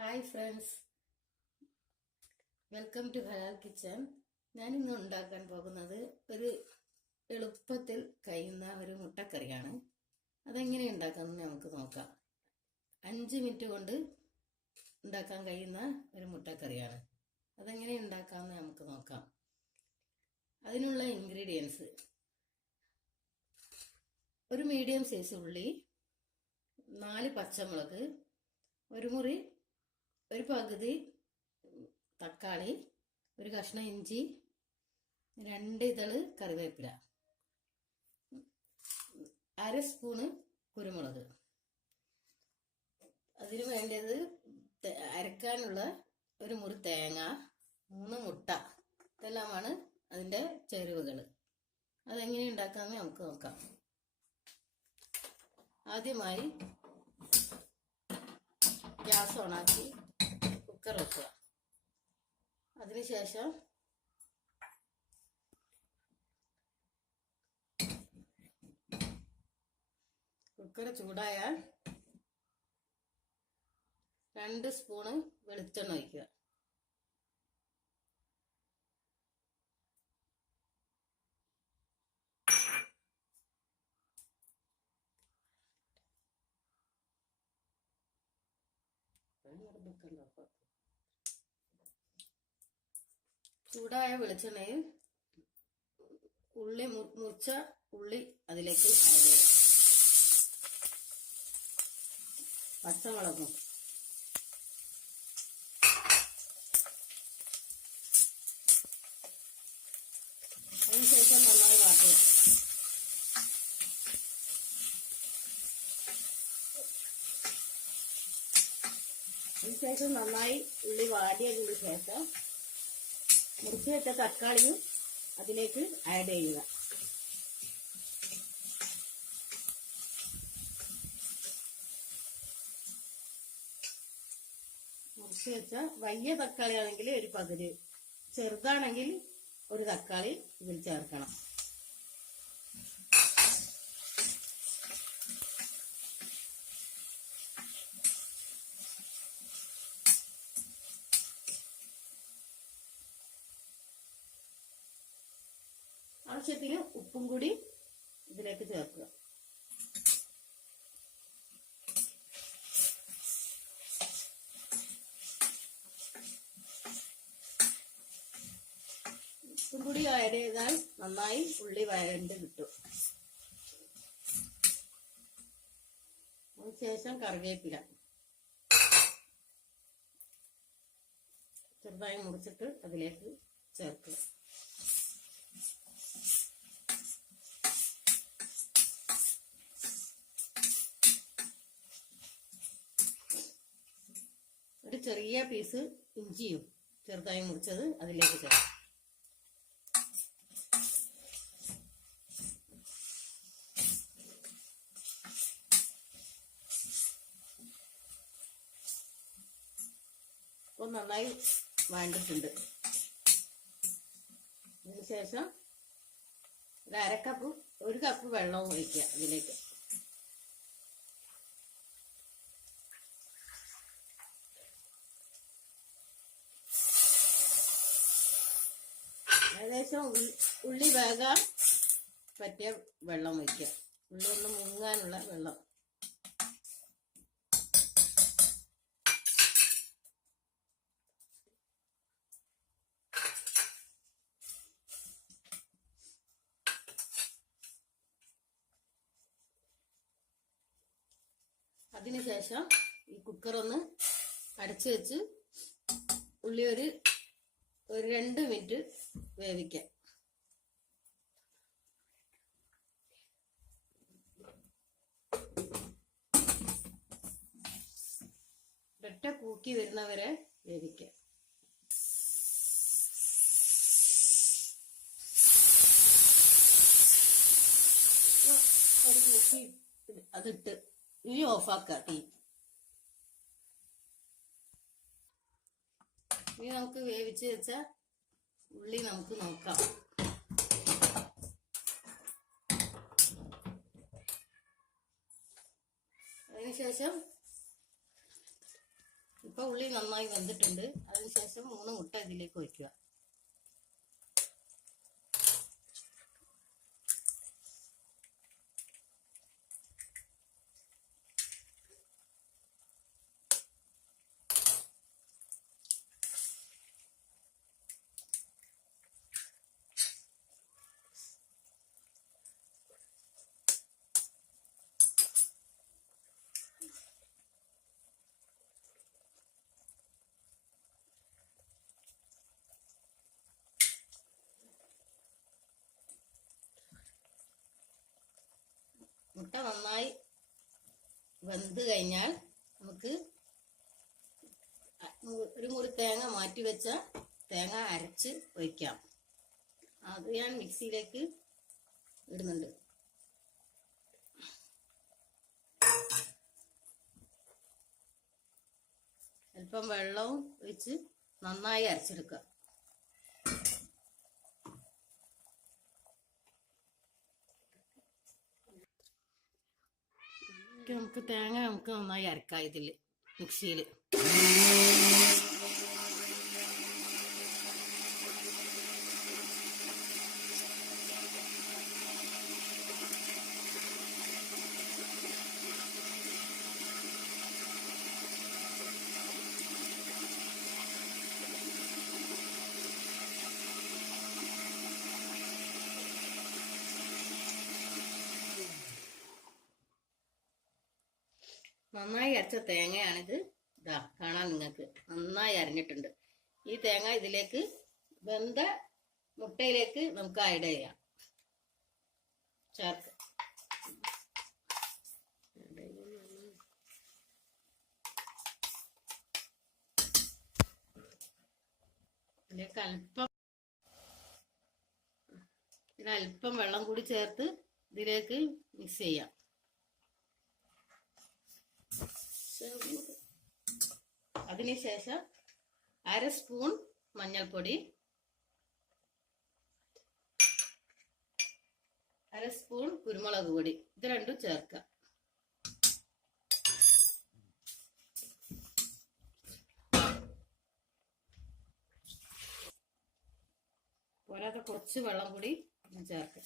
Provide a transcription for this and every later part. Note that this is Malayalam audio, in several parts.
Hi friends, welcome to Halaal kitchen. ഞാനിന്ന് ഉണ്ടാക്കാൻ പോകുന്നത് ഒരു എളുപ്പത്തിൽ കഴിയുന്ന ഒരു മുട്ടക്കറിയാണ്. അതെങ്ങനെ ഉണ്ടാക്കാമെന്ന് നമുക്ക് നോക്കാം. 5 മിനിറ്റ് കൊണ്ട് ഉണ്ടാക്കാൻ കഴിയുന്ന ഒരു മുട്ടക്കറിയാണ്. അതെങ്ങനെ ഉണ്ടാക്കാമെന്ന് നമുക്ക് നോക്കാം. അതിനുള്ള ഇൻഗ്രീഡിയൻസ്: ഒരു മീഡിയം സൈസ് ഉള്ളി, 4 പച്ചമുളക്, ഒരു പകുതി തക്കാളി, ഒരു കഷ്ണം ഇഞ്ചി, 2 ഇതള് കറിവേപ്പില, 1/2 സ്പൂണ് കുരുമുളക്. അതിന് വേണ്ടത് അരക്കാനുള്ള ഒരു മുറി തേങ്ങ, 3 മുട്ട. ഇതെല്ലാമാണ് അതിൻ്റെ ചേരുവകൾ. അതെങ്ങനെ ഉണ്ടാക്കാമെന്ന് നമുക്ക് നോക്കാം. ആദ്യമായി ഗ്യാസ് ഓണാക്കി കുക്കർ വെക്കുക. അതിനുശേഷം കുക്കർ ചൂടായാൽ 2 സ്പൂണ് വെളിച്ചെണ്ണ ഒഴിക്കുക. ചൂടായ വെളിച്ചെണ്ണയിൽ മുറിച്ച ഉള്ളി അതിലേക്ക് ആഡ് ചെയ്യുക. പച്ചമുളകും, അതിനുശേഷം നന്നായി വാട്ടുക. അതിനുശേഷം നന്നായി ഉള്ളി വാടിയതിന് ശേഷം മുറിച്ച് വെച്ച തക്കാളിയും അതിലേക്ക് ആഡ് ചെയ്യുക. മുറിച്ച് വെച്ച വലിയ തക്കാളി ആണെങ്കിൽ ഒരു പകുതി, ചെറുതാണെങ്കിൽ ഒരു തക്കാളി ഇതിൽ ചേർക്കണം. ആവശ്യത്തിന് ഉപ്പും കൂടി ഇതിലേക്ക് ചേർക്കുക. ഉപ്പും കൂടി ആഡ് ചെയ്താൽ നന്നായി ഉള്ളി വഴണ്ട് കിട്ടും. അതിനുശേഷം കറിവേപ്പില ചെറുതായി മുറിച്ചിട്ട് അതിലേക്ക് ചേർക്കുക. ഒരു ചെറിയ പീസ് ഇഞ്ചിയും ചെറുതായി മുറിച്ചത് അതിലേക്ക് ചേർക്കും. അപ്പോൾ നന്നായി വേണ്ടിട്ടുണ്ട്. അതിനുശേഷം ഒരു കപ്പ് വെള്ളവും ഒഴിക്കുക ഇതിലേക്ക്. ഏകദേശം ഉള്ളി വേകാൻ പറ്റിയ വെള്ളം വയ്ക്കുക. ഉള്ളി ഒന്ന് മുങ്ങാനുള്ള വെള്ളം. അതിനുശേഷം ഈ കുക്കർ ഒന്ന് അടച്ചു വെച്ച് ഉള്ളി ഒരു 2 മിനിറ്റ് വേവിക്കാം. ഒറ്റ കൂക്കി വരുന്നവരെ വേവിക്കാം. ഒരു കൂക്കി അതിട്ട് ഇനി ഓഫാക്കാം തീ. ഇനി നമുക്ക് വേവിച്ച് വെച്ച ഉള്ളി നമുക്ക് നോക്കാം. അതിനുശേഷം ഇപ്പോൾ ഉള്ളി നന്നായി വെന്തിട്ടുണ്ട്. അതിനുശേഷം 3 മുട്ട ഇതിലേക്ക് ഒഴിക്കുക. മുട്ട നന്നായി വെന്ത് കഴിഞ്ഞാൽ നമുക്ക് ഒരു മുറി തേങ്ങ മാറ്റി വെച്ച തേങ്ങ അരച്ച് ഒഴിക്കാം. അത് ഞാൻ മിക്സിയിലേക്ക് ഇടുന്നുണ്ട്. അല്പം വെള്ളവും ഒഴിച്ച് നന്നായി അരച്ചെടുക്കുക. നമുക്ക് തേങ്ങ നന്നായി അരക്കാം ഇതില് മിക്സിയിൽ. നന്നായി അരച്ച തേങ്ങയാണിത്. ഇതാ കാണാൻ നിങ്ങൾക്ക് നന്നായി അരഞ്ഞിട്ടുണ്ട്. ഈ തേങ്ങ ഇതിലേക്ക് വെന്ത മുട്ടയിലേക്ക് നമുക്ക് ആഡ് ചെയ്യാം, ചേർക്കാം. ഇതിലേക്ക് അല്പം വെള്ളം കൂടി ചേർത്ത് ഇതിലേക്ക് മിക്സ് ചെയ്യാം. അതിനുശേഷം 1/2 സ്പൂൺ മഞ്ഞൾപ്പൊടി, 1/2 സ്പൂൺ കുരുമുളക് പൊടി, ഇത് രണ്ടും ചേർക്കുക. പോരാതെ കുറച്ച് വെള്ളം കൂടി ചേർക്കുക.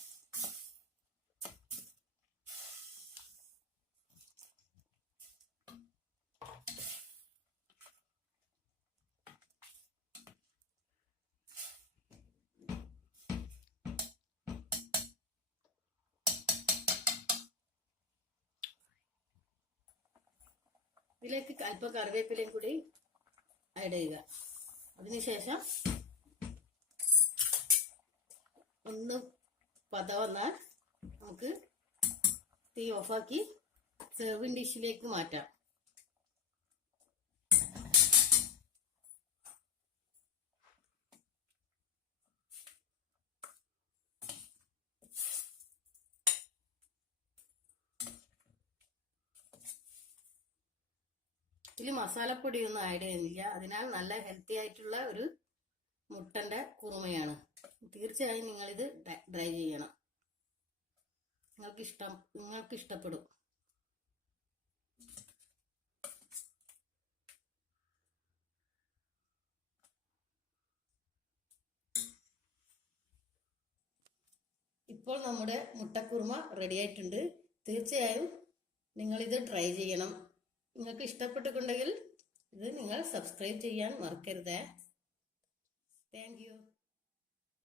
ഇതിലേക്ക് അല്പം കറിവേപ്പിലയും കൂടി ആഡ് ചെയ്യുക. അതിനുശേഷം ഒന്ന് വന്നാൽ നമുക്ക് തീ ഓഫാക്കി സെർവിങ് ഡിഷിലേക്ക് മാറ്റാം. ഇതിൽ മസാലപ്പൊടിയൊന്നും ആഡ് ചെയ്യുന്നില്ല. അതിനാൽ നല്ല ഹെൽത്തി ആയിട്ടുള്ള ഒരു മുട്ടൻ്റെ കുറുമയാണ്. തീർച്ചയായും നിങ്ങളിത് ട്രൈ ചെയ്യണം. നിങ്ങൾക്ക് ഇഷ്ടപ്പെടും. ഇപ്പോൾ നമ്മുടെ മുട്ടക്കുറുമ റെഡി ആയിട്ടുണ്ട്. തീർച്ചയായും നിങ്ങളിത് ട്രൈ ചെയ്യണം. നിങ്ങൾക്ക് ഇഷ്ടപ്പെട്ടിട്ടുണ്ടെങ്കിൽ ഇത് നിങ്ങൾ സബ്സ്ക്രൈബ് ചെയ്യാൻ മറക്കരുത്. Thank you.